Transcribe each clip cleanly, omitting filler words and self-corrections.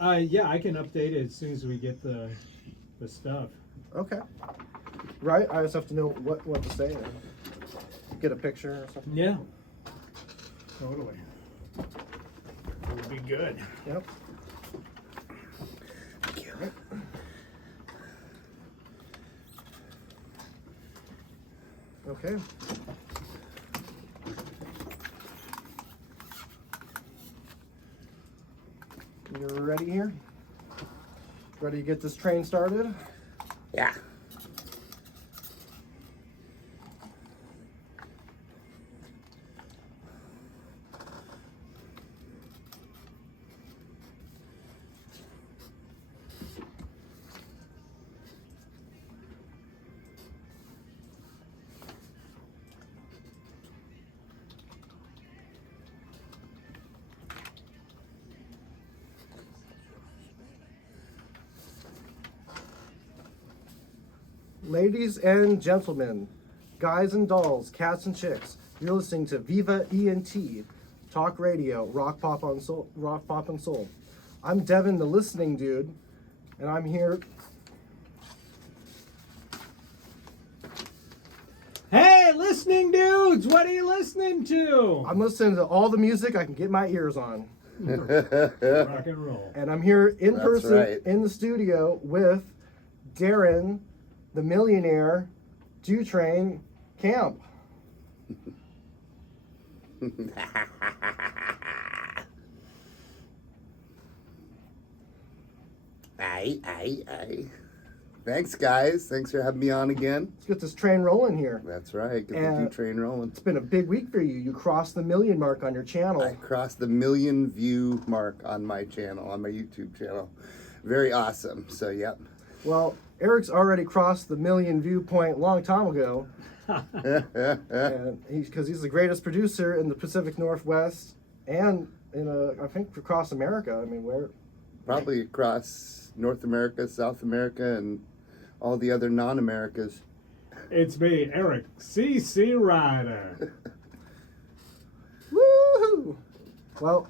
Yeah, I can update it as soon as we get the stuff. Okay. Right? I just have to know what to say. Get a picture or something. Yeah. Totally. It would be good. Yep. Right. Okay. You're ready here? Ready to get this train started? Yeah. Ladies and gentlemen, guys and dolls, cats and chicks, you're listening to Viva ENT, talk radio, rock, pop, and soul. I'm Devin, the listening dude, and I'm here. Hey, listening dudes, what are you listening to? I'm listening to all the music I can get my ears on. Rock and roll. And I'm here in That's person right. in the studio with Darren, the millionaire, Train Camp. Aye. Thanks, guys. Thanks for having me on again. Let's get this train rolling here. That's right. Get the And- train rolling. It's been a big week for you. You crossed the 1,000,000 mark on your channel. I crossed the 1,000,000 view mark on my channel, on my YouTube channel. Very awesome. So, yep. Well, Eric's already crossed the 1,000,000 view point a long time ago. And because he's the greatest producer in the Pacific Northwest and I think across America. I mean, where? Probably across North America, South America, and all the other non-Americas. It's me, Eric, CC Reidar. Woohoo! Well,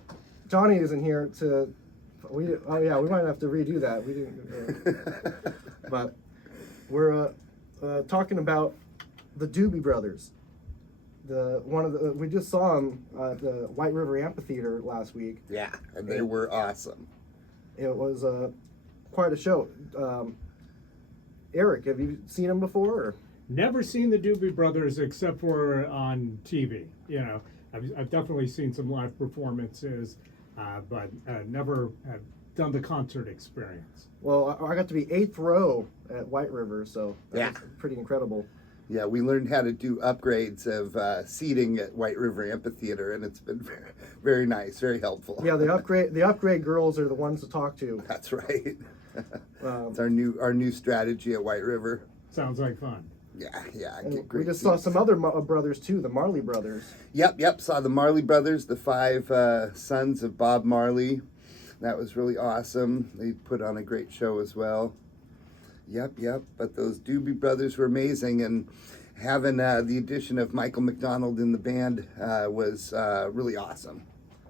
Johnny isn't here to. We might have to redo that. We didn't. But we're talking about the Doobie Brothers. We just saw them at the White River Amphitheater last week. Yeah, and they were awesome. It was quite a show. Eric, have you seen them before? Or? Never seen the Doobie Brothers except for on TV. You know, I've definitely seen some live performances, but never have done the concert experience. Well, I got to be 8th row at White River, so that was pretty incredible. Yeah, we learned how to do upgrades of seating at White River Amphitheater, and it's been very, very nice, very helpful. Yeah, the upgrade girls are the ones to talk to. That's right. It's our new strategy at White River. Sounds like fun. Yeah. And we just saw some other brothers too, the Marley brothers. Yep. Saw the Marley brothers, the 5 sons of Bob Marley. That was really awesome. They put on a great show as well. Yep. But those Doobie Brothers were amazing, and having the addition of Michael McDonald in the band was really awesome.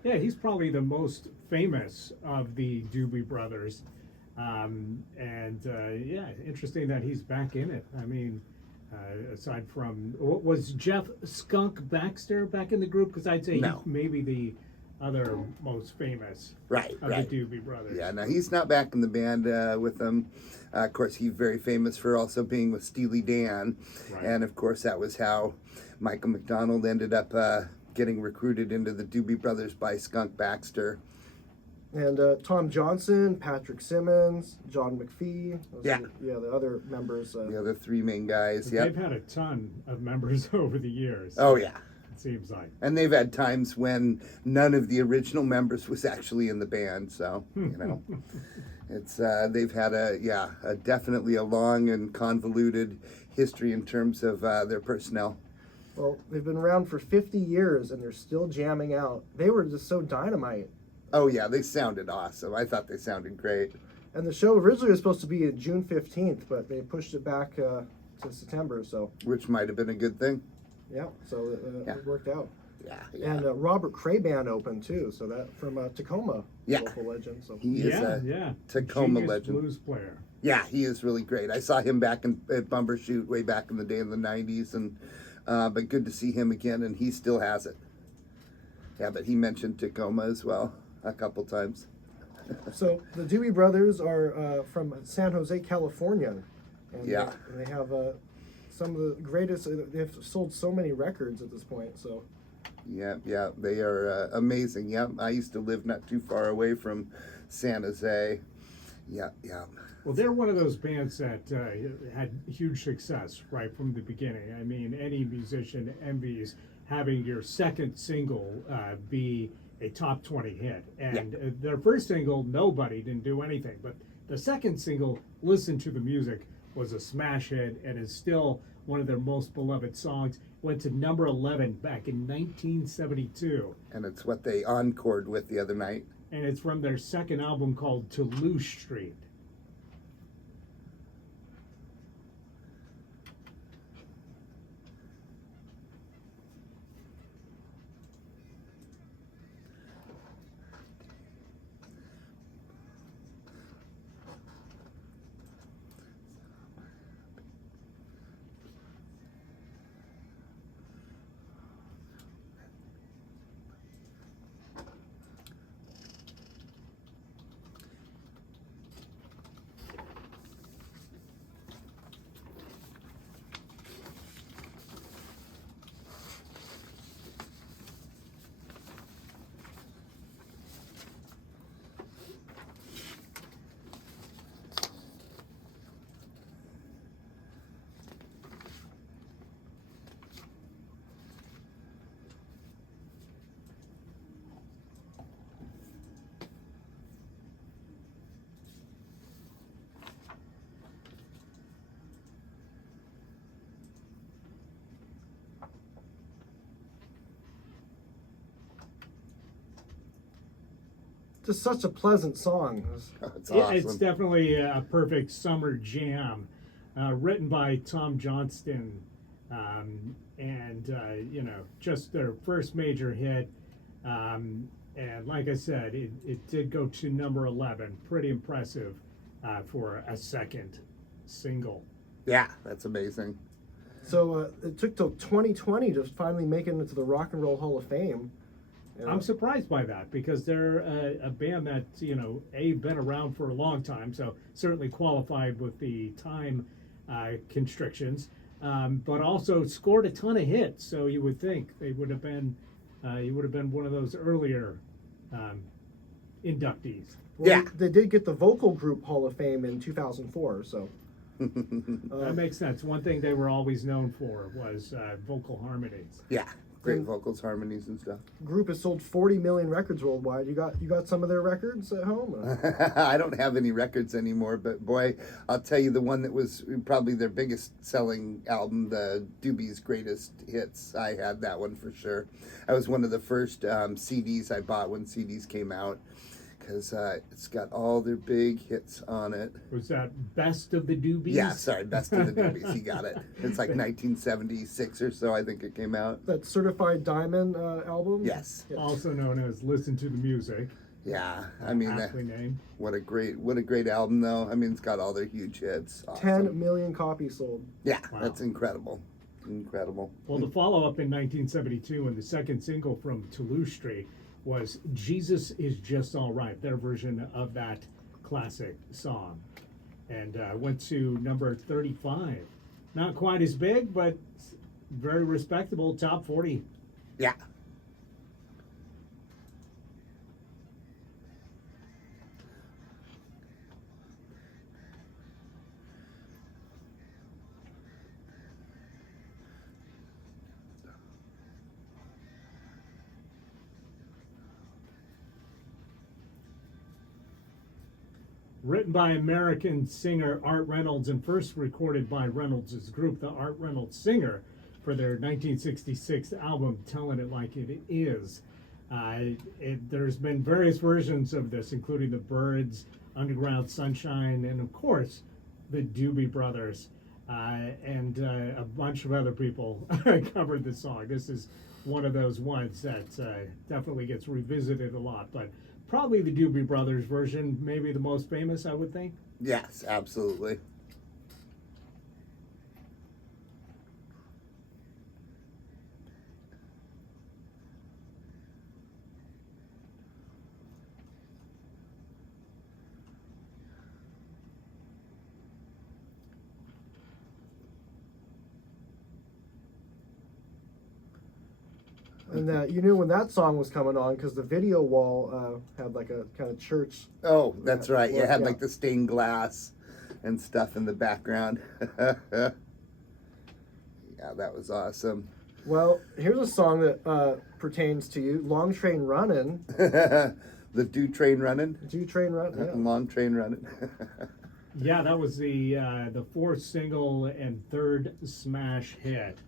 Yeah, he's probably the most famous of the Doobie Brothers. Interesting that he's back in it. I mean, aside from, was Jeff Skunk Baxter back in the group? Because I'd say No. he's maybe the other most famous Right. the Doobie Brothers. Yeah, no, he's not back in the band with them. Of course, he's very famous for also being with Steely Dan. Right. And, of course, that was how Michael McDonald ended up getting recruited into the Doobie Brothers by Skunk Baxter. And Tom Johnson, Patrick Simmons, John McPhee. Yeah. The other members. The other 3 main guys, They've had a ton of members over the years. Oh, yeah. It seems like. And they've had times when none of the original members was actually in the band, so, you know. It's they've had definitely a long and convoluted history in terms of their personnel. Well, they've been around for 50 years and they're still jamming out. They were just so dynamite. Oh yeah, they sounded awesome. I thought they sounded great. And the show originally was supposed to be June 15th, but they pushed it back to September. So Which might have been a good thing. yeah, so it worked out. yeah. And Robert Craban opened too, so that from Tacoma, Yeah. local legend. So He is yeah. a Tacoma Genius legend. blues player. Yeah, he is really great. I saw him back at Bumbershoot way back in the day in the 90s, and but good to see him again, and he still has it. Yeah, but he mentioned Tacoma as well a couple times. So the Doobie Brothers are from San Jose, California, and Yeah. they have some of the greatest. They've sold so many records at this point. So Yeah, they are amazing. Yeah, I used to live not too far away from San Jose. Yeah. Well, they're one of those bands that had huge success right from the beginning. I mean, any musician envies having your second single be a top 20 hit. And their first single, Nobody, didn't do anything. But the second single, Listen to the Music, was a smash hit and is still one of their most beloved songs. Went to number 11 back in 1972. And it's what they encored with the other night. And it's from their second album called Toulouse Street. just such a pleasant song. It's Yeah, awesome. it's definitely a perfect summer jam, written by Tom Johnston, and just their first major hit. And like I said, it did go to number 11. Pretty impressive for a second single. Yeah, that's amazing. So it took till 2020 to finally make it into the Rock and Roll Hall of Fame. You know? I'm surprised by that because they're a band that's been around for a long time, so certainly qualified with the time constrictions, but also scored a ton of hits. So you would think they would have been one of those earlier inductees. Well, Yeah. they did get the Vocal Group Hall of Fame in 2004. So That makes sense. One thing they were always known for was vocal harmonies. Yeah, great And- vocals, harmonies, and stuff. group has sold 40 million records worldwide. You got some of their records at home? I don't have any records anymore, but boy, I'll tell you the one that was probably their biggest selling album, the Doobie's Greatest Hits. I had that one for sure. That was one of the first CDs I bought when CDs came out because it's got all their big hits on it. Was that Best of the Doobies? Yeah, sorry, Best of the Doobies. You got it. It's like 1976 or so, I think it came out. That Certified Diamond album? Yes. Yeah. Also known as Listen to the Music. Yeah, I mean, Aptly named. what a great album though. I mean, it's got all their huge hits. 10 Awesome. million copies sold. Yeah, Wow. that's incredible. Incredible. Well, the follow-up in 1972 and the second single from Toulouse Street was Jesus Is Just All Right, their version of that classic song. And went to number 35. Not quite as big, but very respectable, top 40. Yeah. Written by American singer Art Reynolds and first recorded by Reynolds' group, the Art Reynolds Singer, for their 1966 album, Tellin' It Like It Is. There's been various versions of this, including the Byrds, Underground Sunshine, and of course, the Doobie Brothers, and a bunch of other people covered the song. This is one of those ones that definitely gets revisited a lot. But probably the Doobie Brothers version, maybe the most famous, I would think. Yes, absolutely. And you knew when that song was coming on because the video wall had like a kind of church. Oh, that's right. You had Yeah. like the stained glass and stuff in the background. Yeah, that was awesome. Well, here's a song that pertains to you, Long Train Runnin'. The Do Train Running. Do Train Run? Yeah. Long Train Running. Yeah, that was the fourth single and third smash hit.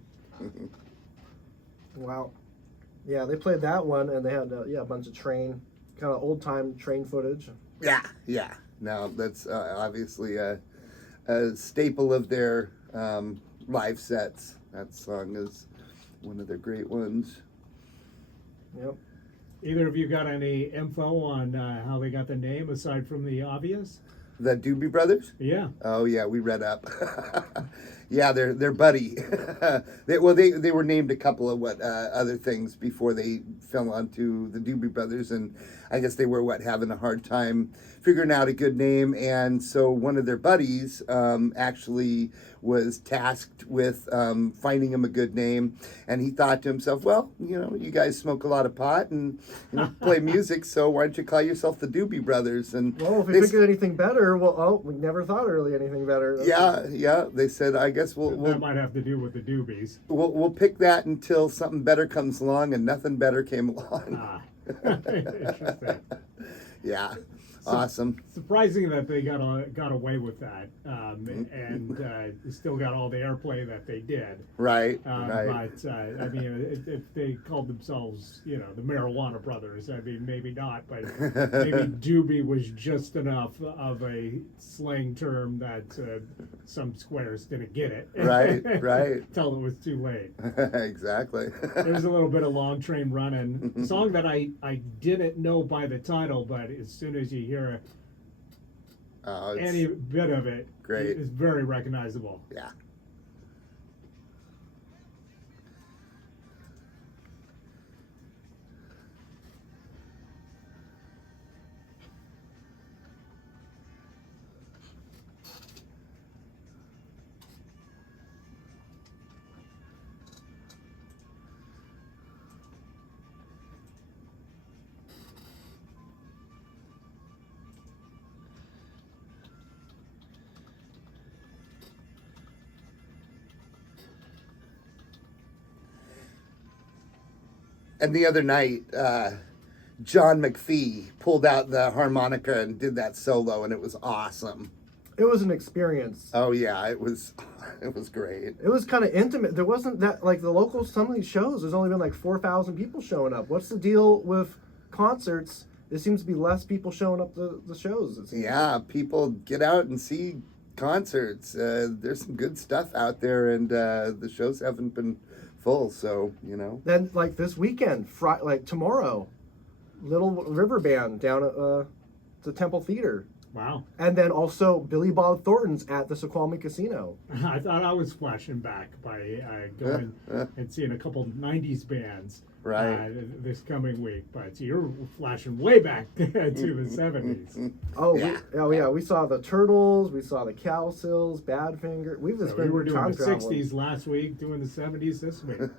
Wow. Yeah, they played that one, and they had a bunch of train, kind of old time train footage. Yeah, yeah. No, that's obviously a staple of their live sets. That song is one of their great ones. Yep. Either of you got any info on how they got the name aside from the obvious? The Doobie Brothers? Yeah. Oh yeah, we read up. Yeah, they're buddy. They were named a couple of other things before they fell onto the Doobie Brothers, and I guess they were having a hard time figuring out a good name, and so one of their buddies actually was tasked with finding him a good name, and he thought to himself, well, you guys smoke a lot of pot and play music, so why don't you call yourself the Doobie Brothers? And Well, if we think of anything better, we never thought of really anything better. yeah, they said, I guess That we'll might have to do with the Doobies. we'll pick that until something better comes along, and nothing better came along. Ah. Interesting. Yeah, awesome. Surprising that they got away with that, and still got all the airplay that they did. Right, But I mean, if they called themselves, the Marijuana Brothers, I mean, maybe not, but maybe Doobie was just enough of a slang term that some squares didn't get it. Right. Till it was too late. Exactly. There's a little bit of Long Train Running, a song that I didn't know by the title, but as soon as you hear Oh, it's any bit of it, great. it's very recognizable. Yeah. And the other night, John McPhee pulled out the harmonica and did that solo, and it was awesome. It was an experience. Oh yeah, it was great. It was kind of intimate. There wasn't that, like the locals, some of these shows, there's only been like 4,000 people showing up. What's the deal with concerts? There seems to be less people showing up the shows. It seems Yeah, people get out and see concerts. There's some good stuff out there, and the shows haven't been full, so Then, like this weekend, like tomorrow, Little River Band down at the Temple Theater. Wow. And then also Billy Bob Thornton's at the Snoqualmie Casino. I thought I was flashing back by going and seeing a couple 90s bands Right. This coming week, but you're flashing way back to the 70s. Oh, Yeah. we saw the Turtles, we saw the Cowsills, Badfinger. We've just So been we were doing time the traveling. 60s last week, doing the 70s this week. And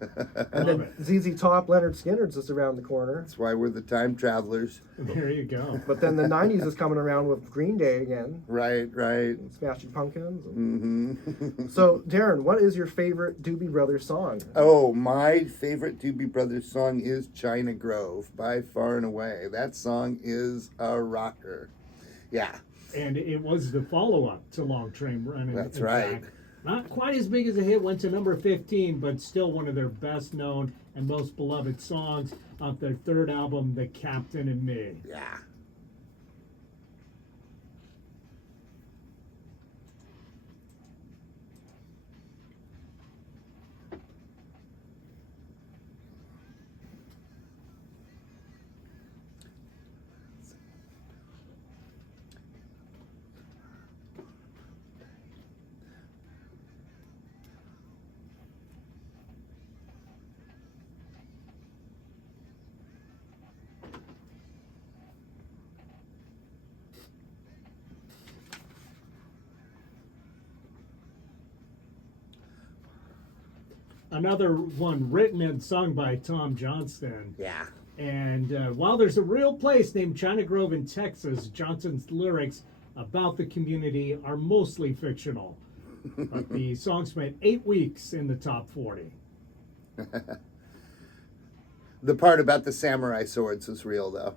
Love then it. ZZ Top, Leonard Skinner's just around the corner. That's why we're the time travelers. There you go. But then the 90s is coming around with Green Day again, Right. and Smashing Pumpkins. And... Mm-hmm. So, Darren, what is your favorite Doobie Brothers song? Oh, my favorite Doobie Brothers song is China Grove, by far and away. That song is a rocker. Yeah. And it was the follow-up to Long Train Running. That's in right. fact. Not quite as big as a hit, went to number 15, but still one of their best known and most beloved songs off their third album, The Captain and Me. Yeah. another one written and sung by Tom Johnston. Yeah. And while there's a real place named China Grove in Texas, Johnston's lyrics about the community are mostly fictional. But the song spent 8 weeks in the top 40. The part about the samurai swords was real, though.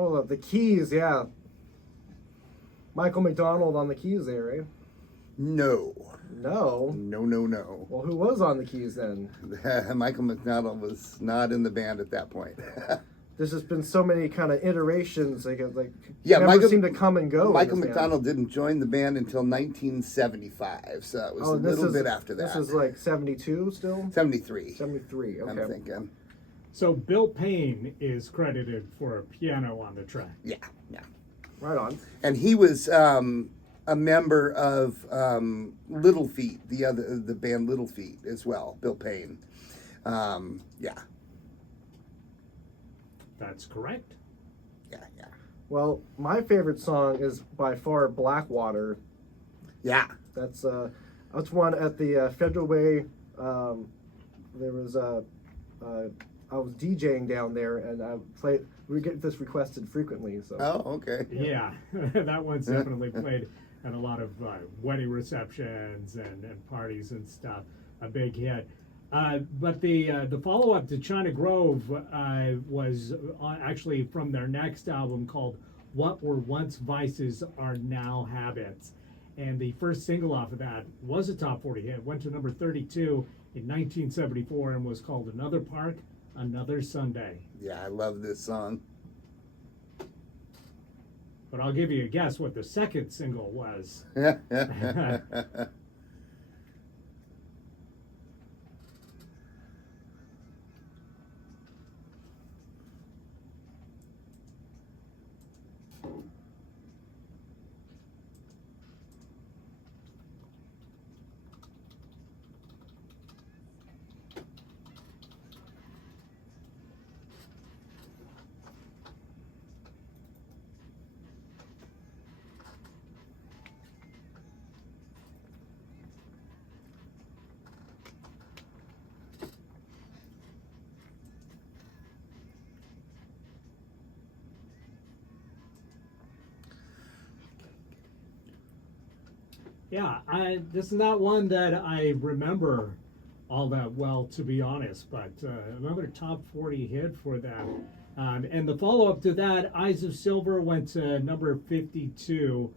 Oh, the keys, yeah. Michael McDonald on the keys there, right? No. No. No. Well, who was on the keys then? Michael McDonald was not in the band at that point. There's just been so many kind of iterations, Yeah, never seem to come and go. in Michael this band. McDonald didn't join the band until 1975, so it was a little bit after that. This is like 72 still? 73. 73, okay. I'm thinking. So Bill Payne is credited for a piano on the track. Yeah. Right on. And he was a member of Little Feat, the band Little Feat as well. Bill Payne. Yeah. That's correct. Yeah. Well, my favorite song is by far Blackwater. Yeah. That's one at the Federal Way. There was I was DJing down there, and we get this requested frequently. So. Oh, okay. Yeah, that one's definitely played at a lot of wedding receptions and parties and stuff. A big hit. But the follow-up to China Grove was actually from their next album called What Were Once Vices Are Now Habits. And the first single off of that was a top 40 hit. Went to number 32 in 1974 and was called Another Park, Another Sunday. Yeah, I love this song. But I'll give you a guess what the second single was. Yeah, this is not one that I remember all that well, to be honest, but another top 40 hit for them. And the follow-up to that, Eyes of Silver, went to number 52.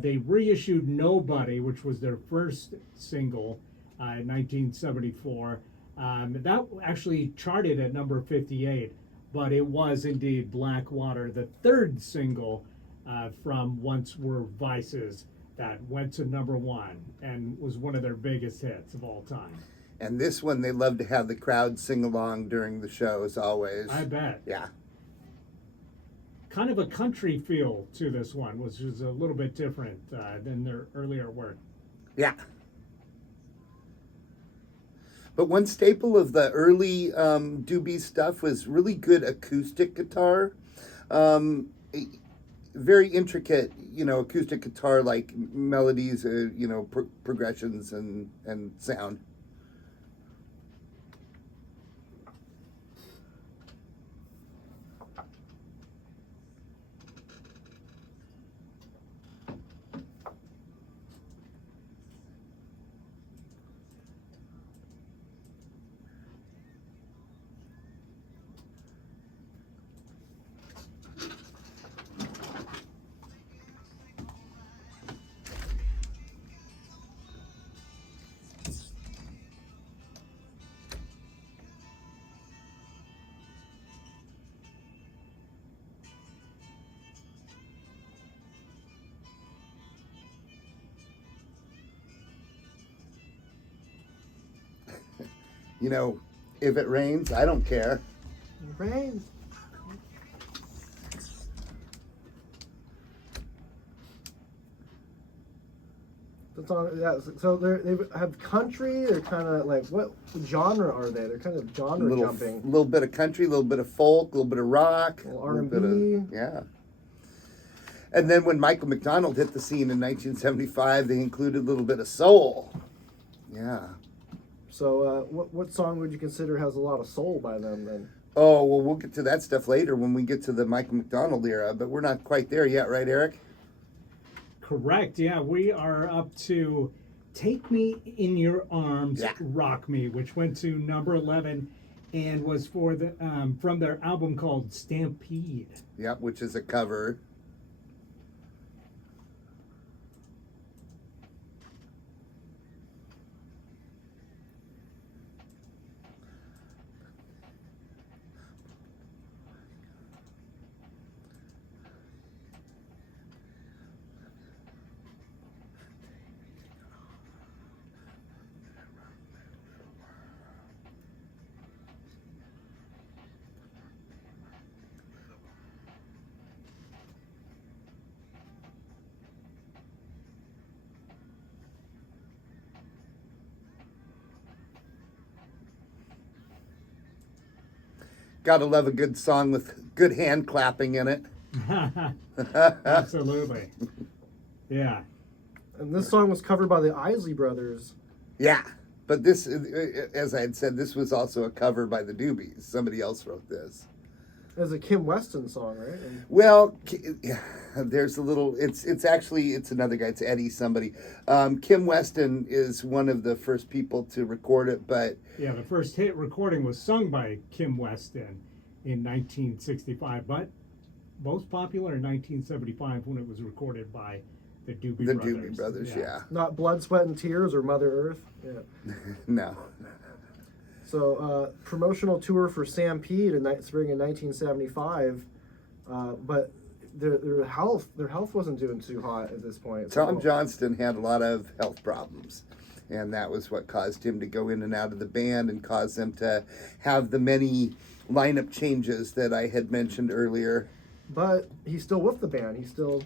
They reissued Nobody, which was their first single in 1974. That actually charted at number 58, but it was indeed Blackwater, the third single from Once Were Vices, that went to number 1 and was one of their biggest hits of all time. And this one, they love to have the crowd sing along during the shows always. I bet. Yeah. Kind of a country feel to this one, which is a little bit different than their earlier work. Yeah. But one staple of the early Doobie stuff was really good acoustic guitar. Very intricate, acoustic guitar like melodies, progressions and sound. You know, if it rains, I don't care. Rain. The song, yeah. So they have country. They're kind of like, what genre are they? They're kind of genre jumping. Little bit of country, a little bit of folk, a little bit of rock, A little little R&B. bit of- yeah. And then when Michael McDonald hit the scene in 1975, they included a little bit of soul. Yeah. So what song would you consider has a lot of soul by them then? Oh, well, we'll get to that stuff later when we get to the Michael McDonald era, but we're not quite there yet, right, Eric? Correct. Yeah, we are up to "Take Me in Your Arms, Yeah. Rock Me," which went to number 11 and was for the from their album called Stampede. Yep, which is a cover. Gotta love a good song with good hand clapping in it. Absolutely. Yeah. And this song was covered by the Isley Brothers. Yeah, but this, as I had said, this was also a cover by the Doobies. Somebody else wrote this. It's a Kim Weston song, right? And Well, there's a little. It's actually another guy. It's Eddie somebody. Kim Weston is one of the first people to record it, but Yeah, the first hit recording was sung by Kim Weston in 1965, but most popular in 1975 when it was recorded by the Doobie the Brothers. Doobie Brothers, yeah. not Blood, Sweat, and Tears or Mother Earth. Yeah. No. So promotional tour for Stampede in spring in 1975, but their health wasn't doing too hot at this point. Tom Johnston had a lot of health problems, and that was what caused him to go in and out of the band and caused them to have the many lineup changes that I had mentioned earlier. But he's still with the band. He's still.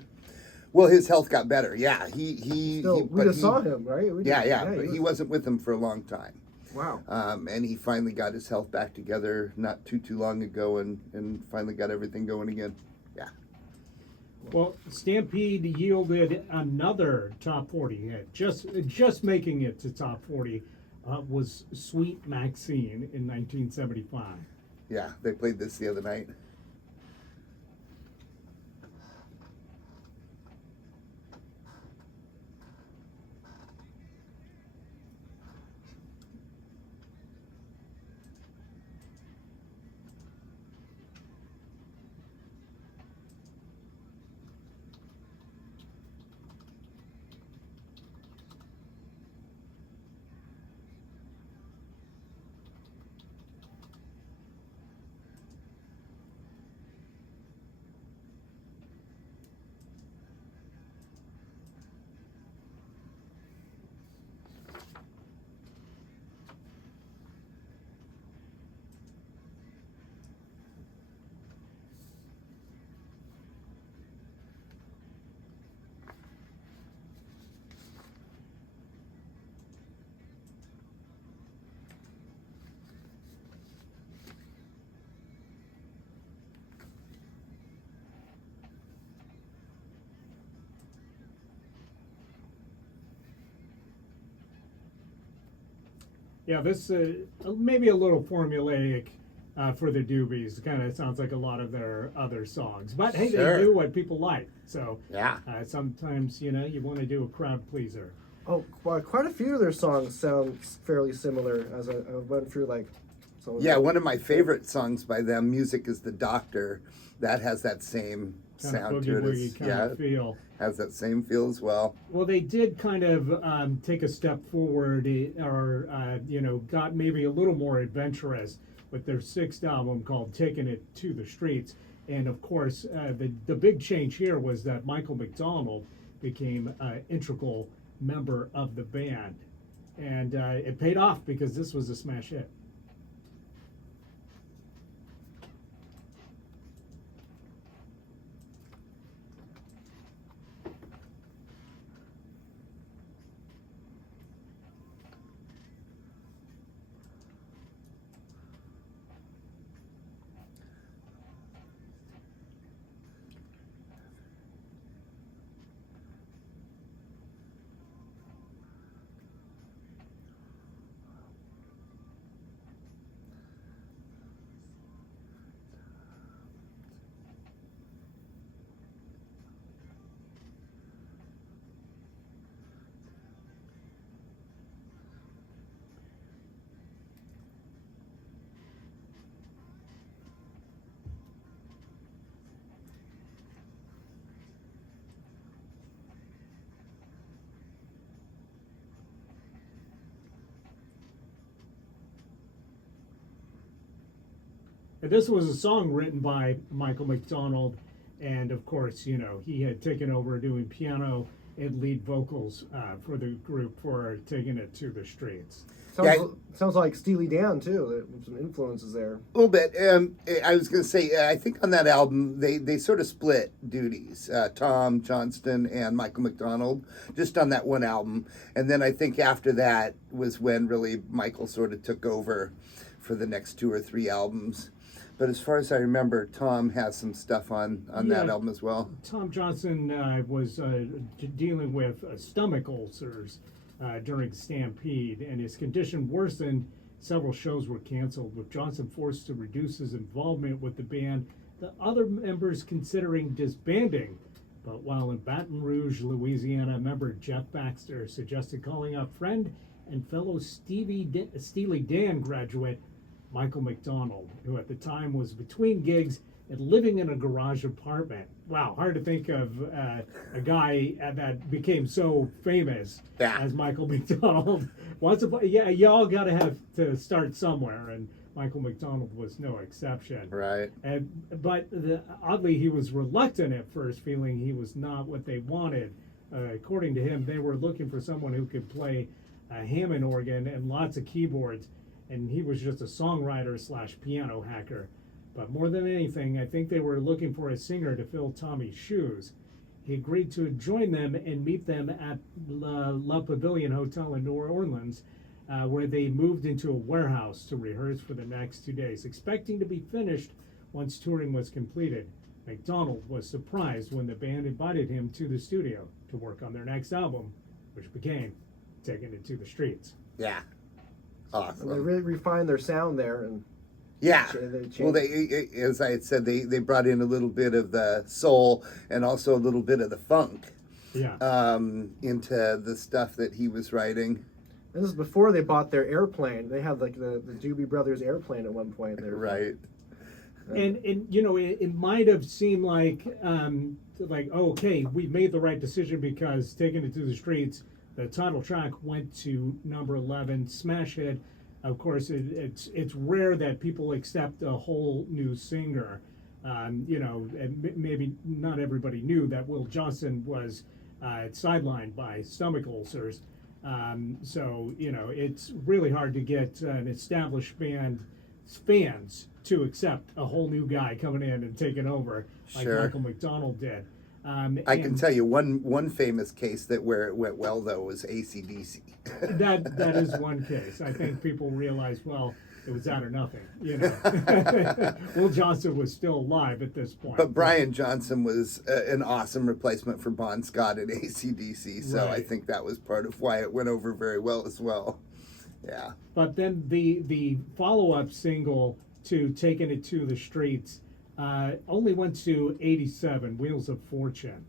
Well, his health got better. Yeah, he We just saw him, right? But he wasn't with them for a long time. Wow. And he finally got his health back together not too long ago, and finally got everything going again. Yeah. Well, Stampede yielded another top 40 hit. Just making it to top 40 was Sweet Maxine in 1975. Yeah, they played this the other night. Yeah, this maybe a little formulaic for the Doobies. Kind of sounds like a lot of their other songs. But hey, Sure. they do what people like. So Yeah. sometimes, you want to do a crowd pleaser. Oh, quite a few of their songs sound fairly similar. As I went through some of Yeah, them. one of my favorite songs by them, Music is the Doctor, that has that same Kind sound of to it. boogie-woogie kind of feel. Has that same feel as well. Well, they did kind of take a step forward, or got maybe a little more adventurous with their sixth album called "Taking It to the Streets." And of course, the big change here was that Michael McDonald became an integral member of the band, and it paid off because this was a smash hit. And this was a song written by Michael McDonald, and of course, you know, he had taken over doing piano and lead vocals for the group for Taking It to the Streets. Sounds like Steely Dan too. Some influences there. A little bit. I was going to say, I think on that album, they sort of split duties. Tom Johnston and Michael McDonald, just on that one album. And then I think after that was when really Michael sort of took over for the next 2 or 3 albums. But as far as I remember, Tom has some stuff on that album as well. Tom Johnson was dealing with stomach ulcers during the Stampede, and his condition worsened. Several shows were canceled, with Johnson forced to reduce his involvement with the band, the other members considering disbanding. But while in Baton Rouge, Louisiana, member Jeff Baxter suggested calling up friend and fellow Steely Dan graduate Michael McDonald, who at the time was between gigs and living in a garage apartment. Wow, hard to think of a guy that became so famous as Michael McDonald. Y'all got to have to start somewhere, and Michael McDonald was no exception. Right. But oddly, he was reluctant at first, feeling he was not what they wanted. According to him, they were looking for someone who could play a Hammond organ and lots of keyboards, and he was just a songwriter / piano hacker. But more than anything, I think they were looking for a singer to fill Tommy's shoes. He agreed to join them and meet them at La Pavilion Hotel in New Orleans, where they moved into a warehouse to rehearse for the next 2 days, expecting to be finished once touring was completed. McDonald was surprised when the band invited him to the studio to work on their next album, which became Taking It to the Streets. Yeah. Awesome. And they really refined their sound there, and well, as I had said, they brought in a little bit of the soul and also a little bit of the funk into the stuff that he was writing. This is before they bought their airplane. They had like the Doobie Brothers airplane at one point. Right. And you know, it might have seemed like okay, we made the right decision because Taking It to the Streets, the title track, went to number 11, smash hit. Of course, it's rare that people accept a whole new singer. You know, and maybe not everybody knew that Will Johnson was sidelined by stomach ulcers. So, you know, it's really hard to get an established band's fans to accept a whole new guy coming in and taking over like Michael McDonald did. I can tell you one famous case where it went well, though, was AC/DC. That is one case. I think people realize, well, it was that or nothing, you know. Will Johnson was still alive at this point. But Brian Johnson was an awesome replacement for Bon Scott at AC/DC, so I think that was part of why it went over very well as well. Yeah. But then the follow-up single to Taking It to the Streets only went to 87, Wheels of Fortune.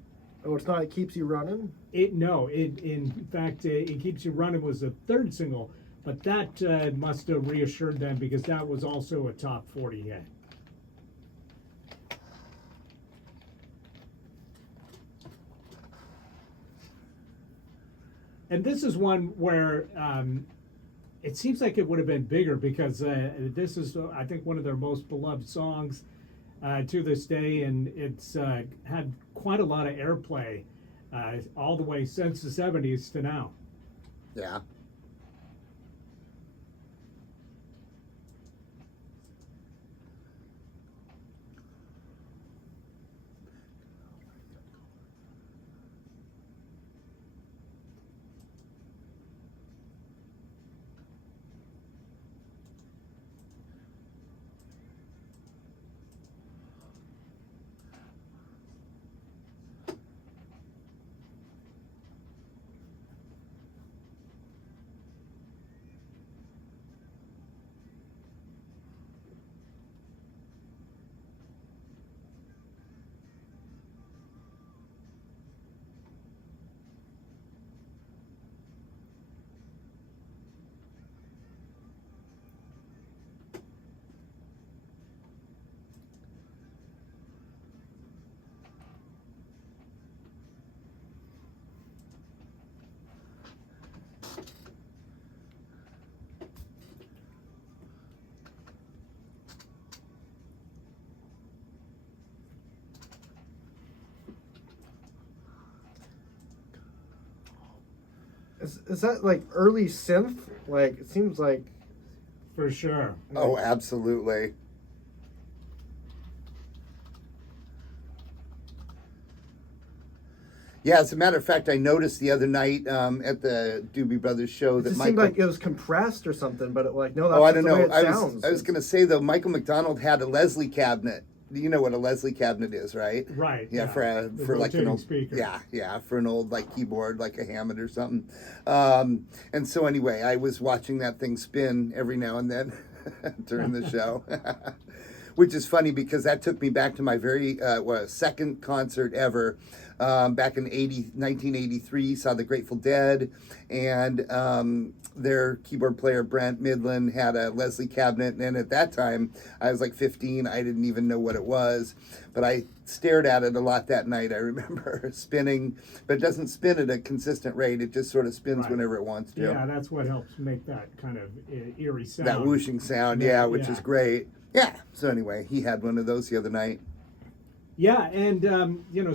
Oh, it's not It Keeps You Running? In fact, It Keeps You Running was the third single, but that must have reassured them because that was also a top 40 hit. And this is one where it seems like it would have been bigger because this is, I think, one of their most beloved songs to this day, and it's had quite a lot of airplay all the way since the 70s to now. Yeah. Is that like early synth? Like it seems like. For sure. Oh, absolutely. Yeah, as a matter of fact, I noticed the other night at the Doobie Brothers show It that just Michael. seemed like it was compressed or something, but no, that's Oh, I just don't the way know. it I sounds. was going to say though, Michael McDonald had a Leslie cabinet. You know what a Leslie cabinet is, right? Right. Yeah, The for like an rotating old speaker. Yeah, for an old like keyboard, like a Hammond or something. And so anyway, I was watching that thing spin every now and then during the show, which is funny because that took me back to my very second concert ever. Back in 1983, saw the Grateful Dead, and their keyboard player Brent Midland had a Leslie cabinet, and at that time I was like 15. I didn't even know what it was, but I stared at it a lot that night. I remember spinning, but it doesn't spin at a consistent rate. It just sort of spins Right. whenever it wants to. Yeah, that's what helps make that kind of eerie sound. That whooshing sound, Yeah, which is great. Yeah. So anyway, he had one of those the other night. Yeah, and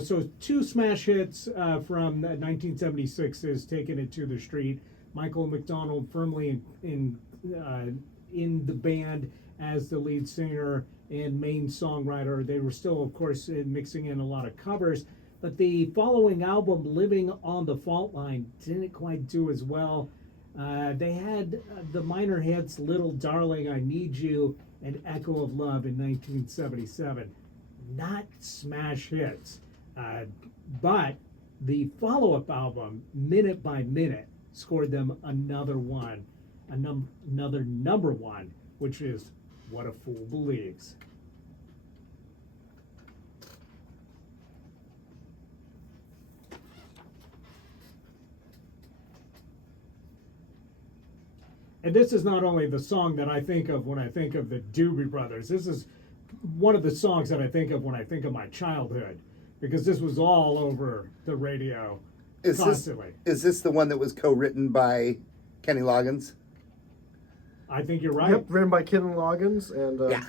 so two smash hits from 1976 is "Taking It to the Street." Michael McDonald firmly in the band as the lead singer and main songwriter. They were still, of course, mixing in a lot of covers, but the following album, "Living on the Fault Line," didn't quite do as well. They had the minor hits "Little Darling," "I Need You," and "Echo of Love" in 1977. Not smash hits, but the follow-up album, "Minute by Minute," scored them another one, another number one, which is "What a Fool Believes." And this is not only the song that I think of when I think of the Doobie Brothers. This is one of the songs that I think of when I think of my childhood, because this was all over the radio constantly. Is this the one that was co-written by Kenny Loggins? I think you're right. Yep, written by Ken Loggins, and Yeah.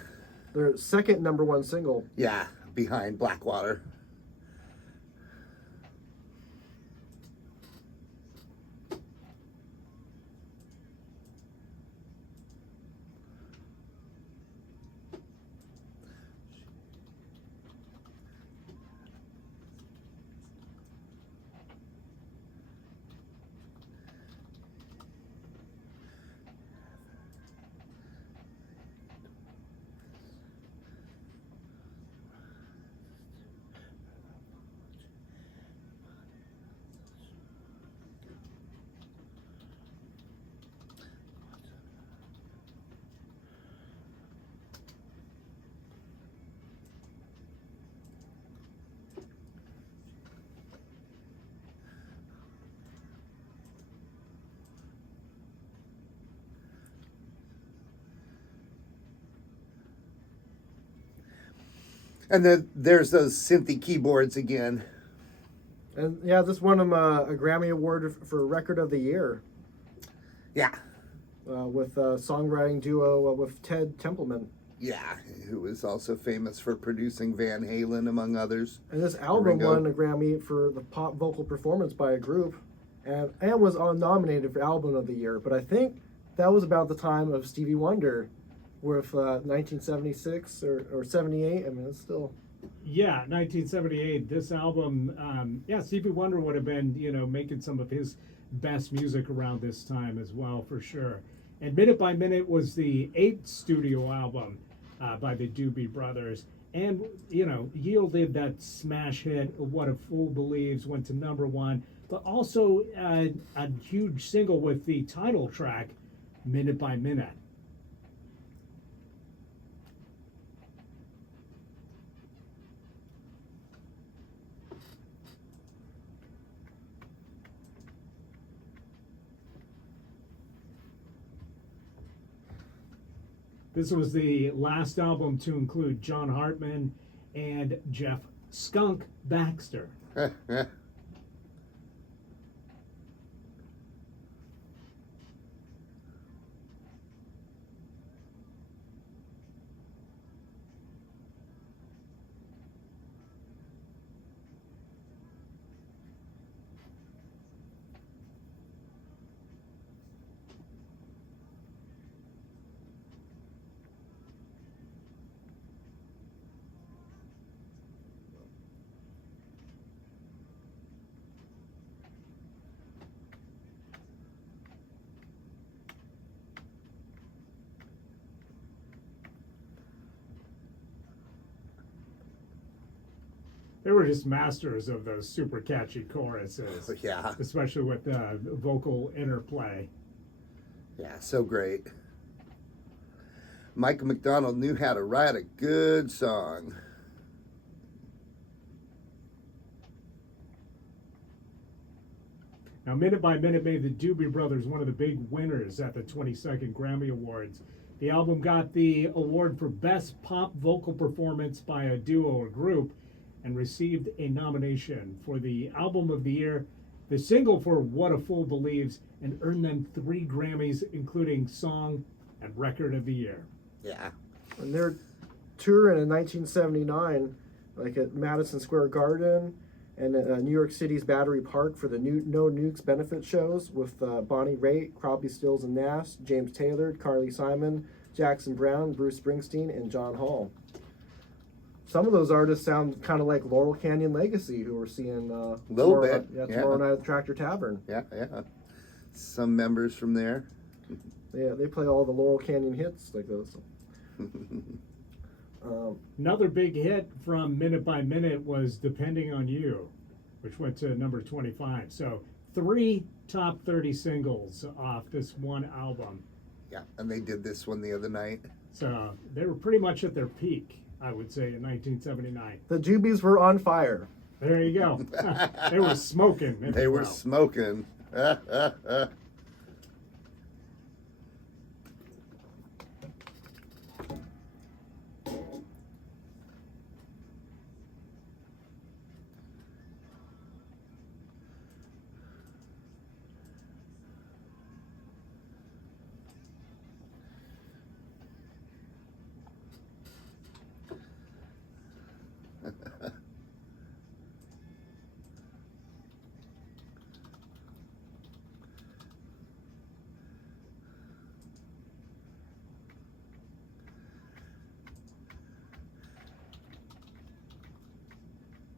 their second number one single. Yeah, behind Blackwater. And then there's those synthy keyboards again. And yeah, this won him a Grammy Award for Record of the Year Yeah. with a songwriting duo with Ted Templeman. Yeah, who is also famous for producing Van Halen, among others. And this album Ringo. won a Grammy for the pop vocal performance by a group, and was nominated for Album of the Year. But I think that was about the time of Stevie Wonder, with 1976 or 78. I mean, it's still. Yeah, 1978. This album, Stevie Wonder would have been, making some of his best music around this time as well, for sure. And Minute by Minute was the 8th studio album by the Doobie Brothers, and yielded that smash hit "What a Fool Believes," went to number one, but also a huge single with the title track "Minute by Minute." This was the last album to include John Hartman and Jeff "Skunk" Baxter. they were just masters of those super catchy choruses, Yeah. especially with vocal interplay. Yeah, so great. Michael McDonald knew how to write a good song. Now, Minute by Minute made the Doobie Brothers one of the big winners at the 22nd Grammy Awards. The album got the award for Best Pop Vocal Performance by a Duo or Group and received a nomination for the Album of the Year, the single for What a Fool Believes, and earned them 3 Grammys, including Song and Record of the Year. Yeah. And they're touring in 1979, like at Madison Square Garden and New York City's Battery Park for the No Nukes benefit shows with Bonnie Raitt, Crosby, Stills and Nash, James Taylor, Carly Simon, Jackson Browne, Bruce Springsteen, and John Hall. Some of those artists sound kind of like Laurel Canyon Legacy, who we're seeing Little bit, tomorrow night at the Tractor Tavern. Yeah. Some members from there. Yeah, they play all the Laurel Canyon hits like those. Another big hit from Minute by Minute was Depending on You, which went to number 25. So 3 top 30 singles off this one album. Yeah, and they did this one the other night. So they were pretty much at their peak, I would say, in 1979. The Doobies were on fire. There you go. They were smoking. if They you were will. smoking.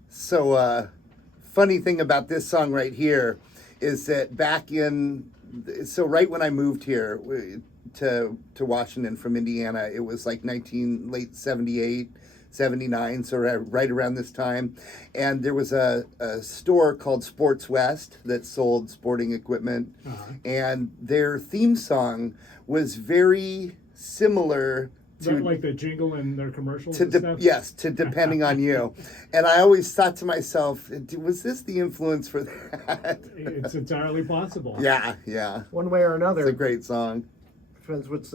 So, funny thing about this song right here is that right when I moved here to Washington from Indiana, it was like late 78, 79, so right around this time. And there was a store called Sports West that sold sporting equipment. Uh-huh. And their theme song was very similar Is that like the jingle in their commercials to and stuff? yes, to Depending on You. And I always thought to myself, was this the influence for that? It's entirely possible. Yeah. One way or another. It's a great song. Depends which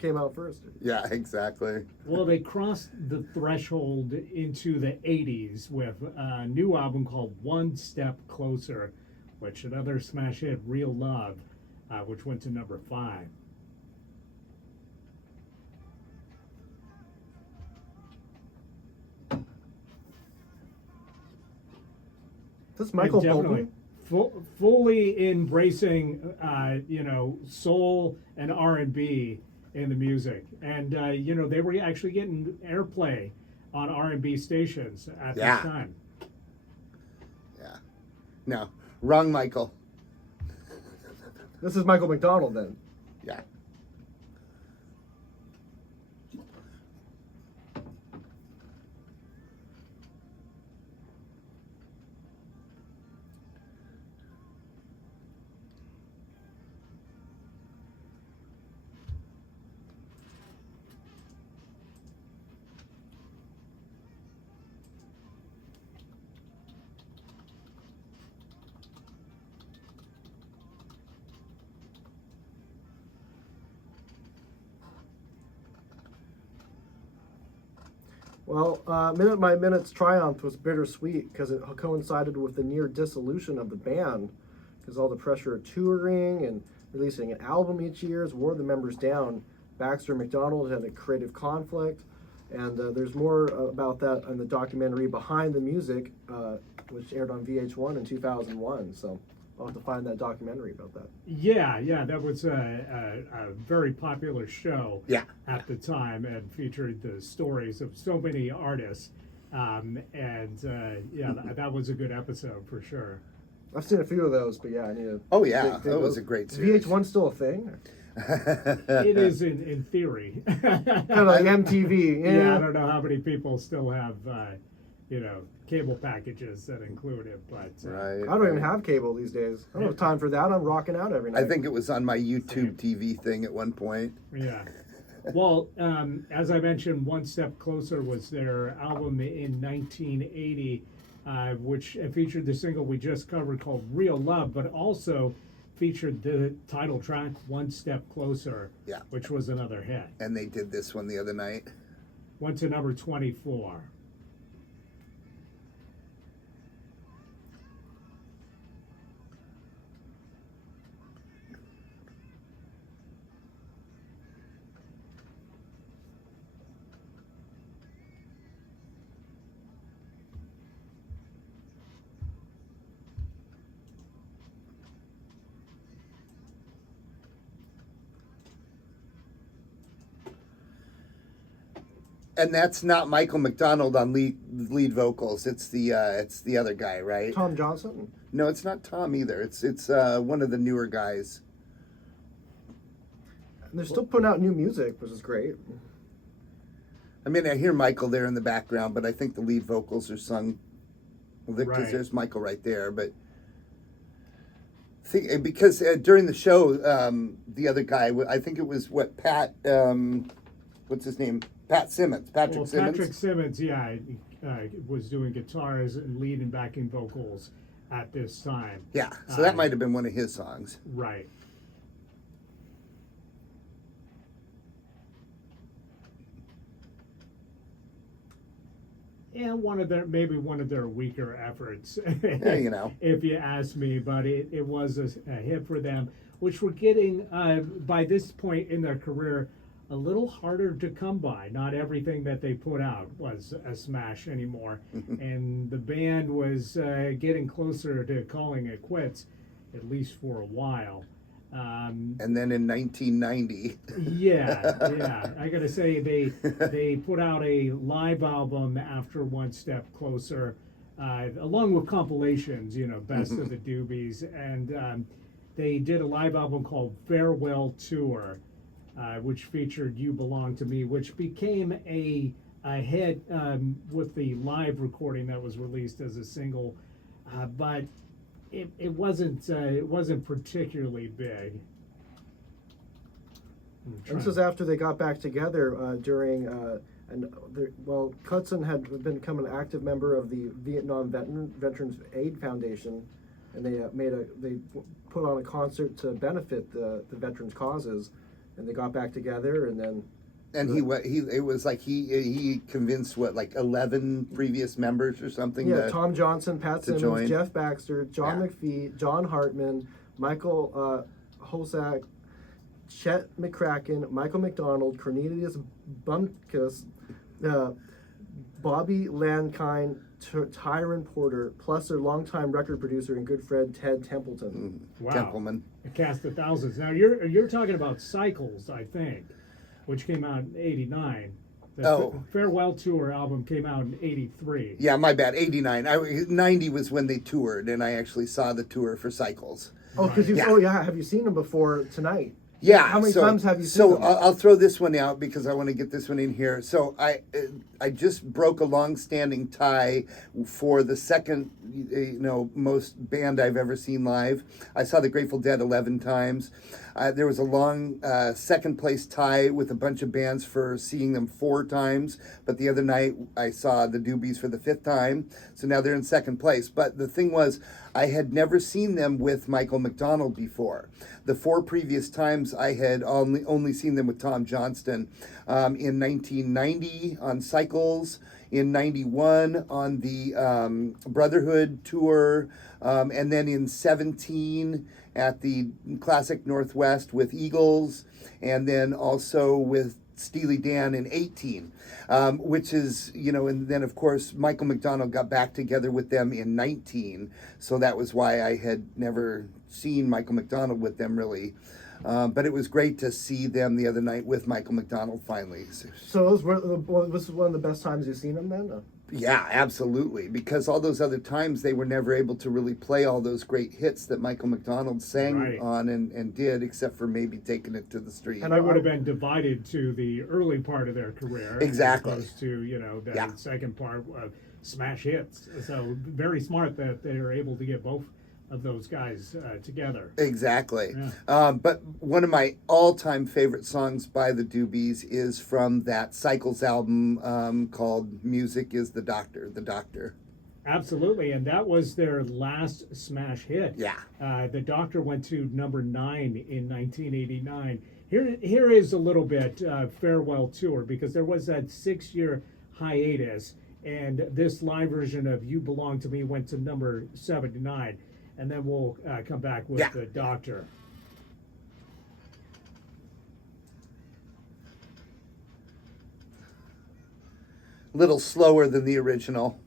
came out first. Yeah, exactly. Well, they crossed the threshold into the 80s with a new album called One Step Closer, which another smash hit, Real Love, which went to number 5. This is Michael Definitely. Bolton. Fully embracing, soul and R&B in the music. And, they were actually getting airplay on R&B stations at this time. Yeah. No, wrong Michael. This is Michael McDonald then. Yeah. Well, Minute by Minute's triumph was bittersweet because it coincided with the near dissolution of the band, because all the pressure of touring and releasing an album each year wore the members down. Baxter and McDonald had a creative conflict, and there's more about that in the documentary Behind the Music, which aired on VH1 in 2001. So I'll have to find that documentary about that. Yeah, that was a very popular show at the time and featured the stories of so many artists. That was a good episode for sure. I've seen a few of those, but yeah, I need to. Oh yeah, dig that was those. a great Is series. VH1 still a thing? It is in theory. Kind of like MTV. Yeah, I don't know how many people still have, cable packages that include it. But Right. I don't even have cable these days. I don't have time for that. I'm rocking out every night. I think it was on my YouTube TV thing at one point. Yeah. Well, as I mentioned, One Step Closer was their album in 1980, which featured the single we just covered called Real Love, but also featured the title track, One Step Closer, Yeah. which was another hit. And they did this one the other night. Went to number 24. And that's not Michael McDonald on lead vocals. It's the other guy, right? Tom Johnson. No, it's not Tom either. It's one of the newer guys. And they're still putting out new music, which is great. I mean, I hear Michael there in the background, but I think the lead vocals are sung. Because Right. there's Michael right there, but because during the show, the other guy, I think it was Pat, what's his name? Pat Simmons, Patrick Simmons. Patrick Simmons, yeah, was doing guitars and lead and backing vocals at this time. Yeah, so that might have been one of his songs. Right. And maybe one of their weaker efforts, Yeah, if you ask me, but it was a hit for them, which were getting, by this point in their career, a little harder to come by. Not everything that they put out was a smash anymore. And the band was getting closer to calling it quits, at least for a while. And then in 1990. Yeah. I gotta say, they put out a live album after One Step Closer, along with compilations, Best of the Doobies. And they did a live album called Farewell Tour, which featured You Belong to Me, which became a hit with the live recording that was released as a single, but it wasn't particularly big. And this is after they got back together during, Clutson had become an active member of the Vietnam Veterans Aid Foundation, and they put on a concert to benefit the veterans' causes. And they got back together, and then. And it was like he convinced 11 previous members or something. Yeah, Tom Johnson, Pat Simmons, join. Jeff Baxter, John McPhee, John Hartman, Michael Holsack, Chet McCracken, Michael McDonald, Cornelius Bumkus, Bobby Landkine, Tyron Porter, plus their longtime record producer and good friend Ted Templeton. Wow. Templeman. A cast of thousands. Now you're talking about Cycles, I think, which came out in '89. The Farewell Tour album came out in '83. Yeah, my bad. 89. 90 was when they toured, and I actually saw the tour for Cycles. Oh, because have you seen them before tonight? Yeah. How many times have you seen So them? I'll throw this one out because I want to get this one in here. So I just broke a long-standing tie for the second, most band I've ever seen live. I saw the Grateful Dead 11 times. There was a long second place tie with a bunch of bands for seeing them 4 times. But the other night I saw the Doobies for the 5th time. So now they're in second place. But the thing was, I had never seen them with Michael McDonald before. The 4 previous times I had only seen them with Tom Johnston. In 1990 on Cycles, in 91 on the Brotherhood tour, and then in 17 at the Classic Northwest with Eagles, and then also with Steely Dan in 18, which is, and then of course Michael McDonald got back together with them in 19, so that was why I had never seen Michael McDonald with them really. But it was great to see them the other night with Michael McDonald finally. So was one of the best times you've seen him then? Yeah, absolutely. Because all those other times they were never able to really play all those great hits that Michael McDonald sang Right. on and did, except for maybe taking it to the street. And I would have been divided to the early part of their career, Exactly. as opposed to the Yeah. second part of smash hits. So very smart that they are able to get both of those guys together. Exactly. Yeah. But one of my all-time favorite songs by the Doobies is from that Cycles album called "Music Is the Doctor." The Doctor. Absolutely, and that was their last smash hit. Yeah. The Doctor went to number 9 in 1989. Here is a little bit farewell tour, because there was that 6-year hiatus, and this live version of "You Belong to Me" went to number 79, and then we'll come back with Yeah. the Doctor. Little slower than the original.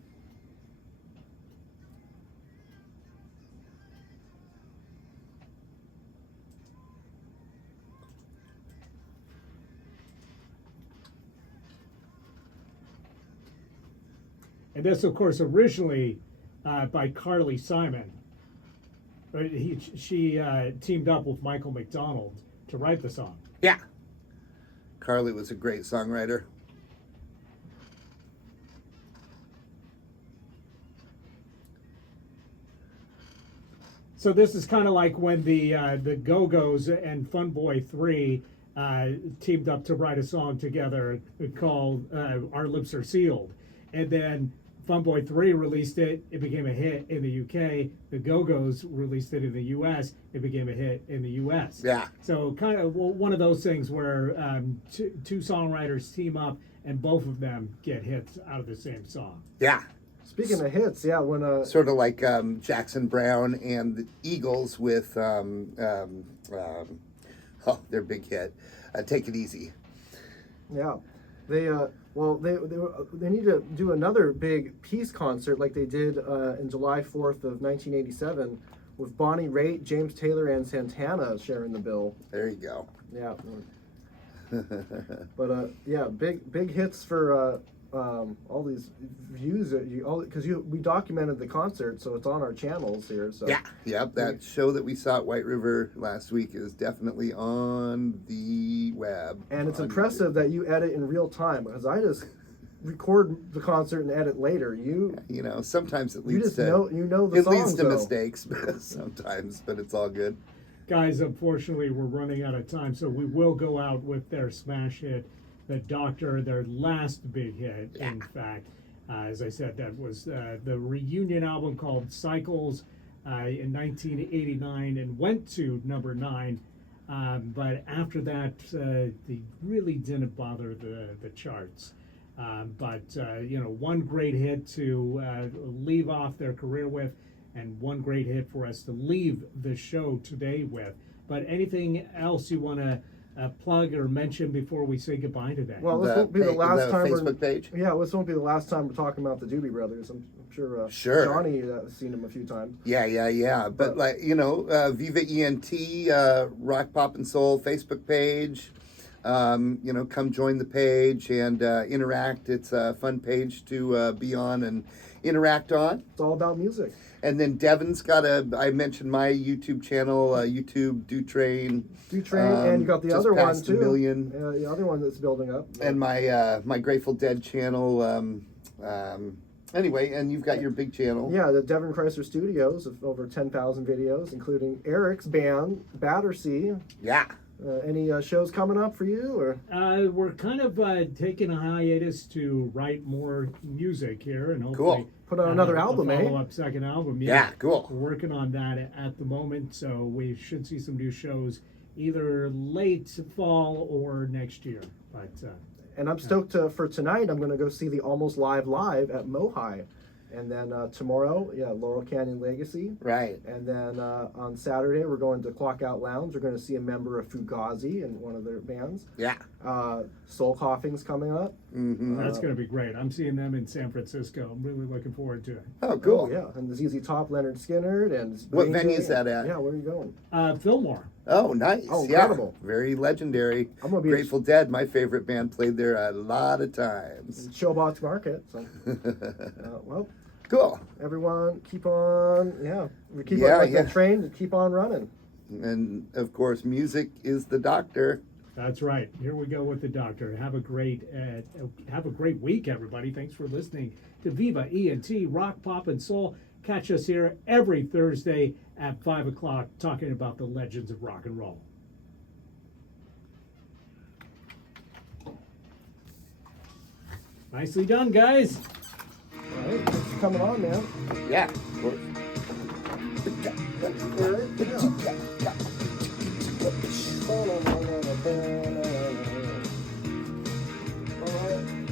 And this, of course, originally by Carly Simon. But she teamed up with Michael McDonald to write the song. Yeah. Carly was a great songwriter. So this is kind of like when the Go-Go's and Fun Boy 3 teamed up to write a song together called "Our Lips Are Sealed," and then Fun Boy 3 released it. It became a hit in the UK. The Go-Go's released it in the US. It became a hit in the US. Yeah. So kind of one of those things where two songwriters team up and both of them get hits out of the same song. Yeah. Speaking of hits, yeah, when Sort of like Jackson Browne and the Eagles with their big hit, "Take It Easy." yeah, they they need to do another big peace concert like they did in July 4th of 1987 with Bonnie Raitt, James Taylor, and Santana sharing the bill. There you go. Yeah. But yeah, big hits for all these views that we documented the concert, so it's on our channels here. So Yeah. Yep. That show that we saw at White River last week is definitely on the web. and it's on impressive that you edit in real time, because I just record the concert and edit later. You Sometimes it you leads just to know the it songs, leads to though. mistakes sometimes, but it's all good. Guys, unfortunately, we're running out of time, so we will go out with their smash hit, "The Doctor," their last big hit, in fact. As I said, that was the reunion album called Cycles in 1989 and went to number 9. But after that, they really didn't bother the charts. One great hit to leave off their career with, and one great hit for us to leave the show today with. But anything else you want to plug or mention before we say goodbye today? Well, this won't be the last time. Facebook page. Yeah, this won't be the last time we're talking about the Doobie Brothers. I'm sure. Sure. Johnny has seen them a few times. Yeah. But Viva ENT, Rock Pop and Soul Facebook page. Come join the page and interact. It's a fun page to be on and interact on. It's all about music. And then Devin's got I mentioned my YouTube channel, YouTube Do-Train. And you got the just other one past too. 1 million. The other one that's building up. And my Grateful Dead channel. Anyway, and you've got your big channel. Yeah, the Devin Creisler Studios of over 10,000 videos, including Eric's band, Battersea. Yeah. Any shows coming up for you, or? We're kind of taking a hiatus to write more music here, and hopefully Cool. Put out another album, eh? follow-up second album. Yeah, cool. We're working on that at the moment, so we should see some new shows either late fall or next year. But And I'm stoked for tonight. I'm going to go see the Almost Live at Mohi. And then tomorrow, Laurel Canyon Legacy. Right. And then on Saturday, we're going to Clock Out Lounge. We're going to see a member of Fugazi and one of their bands. Yeah. Soul Coughing's coming up. Mm-hmm. that's going to be great. I'm seeing them in San Francisco. I'm really looking forward to it. Oh, cool. Oh, yeah. And the ZZ Top, Leonard Skinner. And What Green venue Day. is that at? Yeah, where are you going? Fillmore. Oh, nice. Oh, yeah. incredible. Very legendary. I'm gonna be Grateful Dead, my favorite band, played there a lot of times. Showbox Market. So, well, Cool. everyone, keep on. Yeah, we keep Yeah, on like yeah. that train. And keep on running. And of course, music is the doctor. That's right. Here we go with the doctor. Have a great week, everybody. Thanks for listening to Viva ENT Rock, Pop, and Soul. Catch us here every Thursday at 5 o'clock talking about the legends of rock and roll. Nicely done, guys. All right, thanks for coming on, man. Yeah, of course.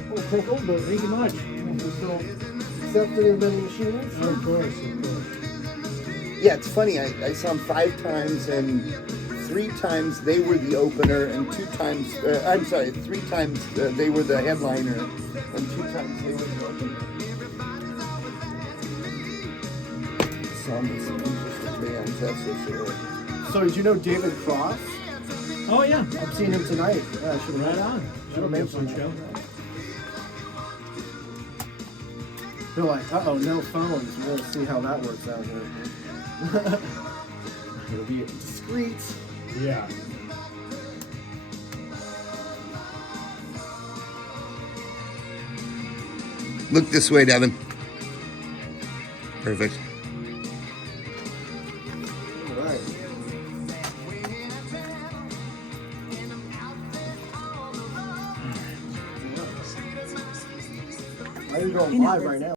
Oh, tickle, but Thank you much. we're still accepting of any machines. Of course, of course. Yeah, it's funny. I saw them 5 times, and 3 times they were the opener, and 2 times, 3 times they were the headliner, and 2 times they were the opener. Some interesting bands, that's for sure. So did you know David Cross? Oh, yeah. I've seen him tonight. Yeah, I should have Right on. That'll be a fun show. They're like, no phones. We'll see how that works out here. It'll be discreet. Yeah. Look this way, Devin. Perfect. All right. Why are you going live right now?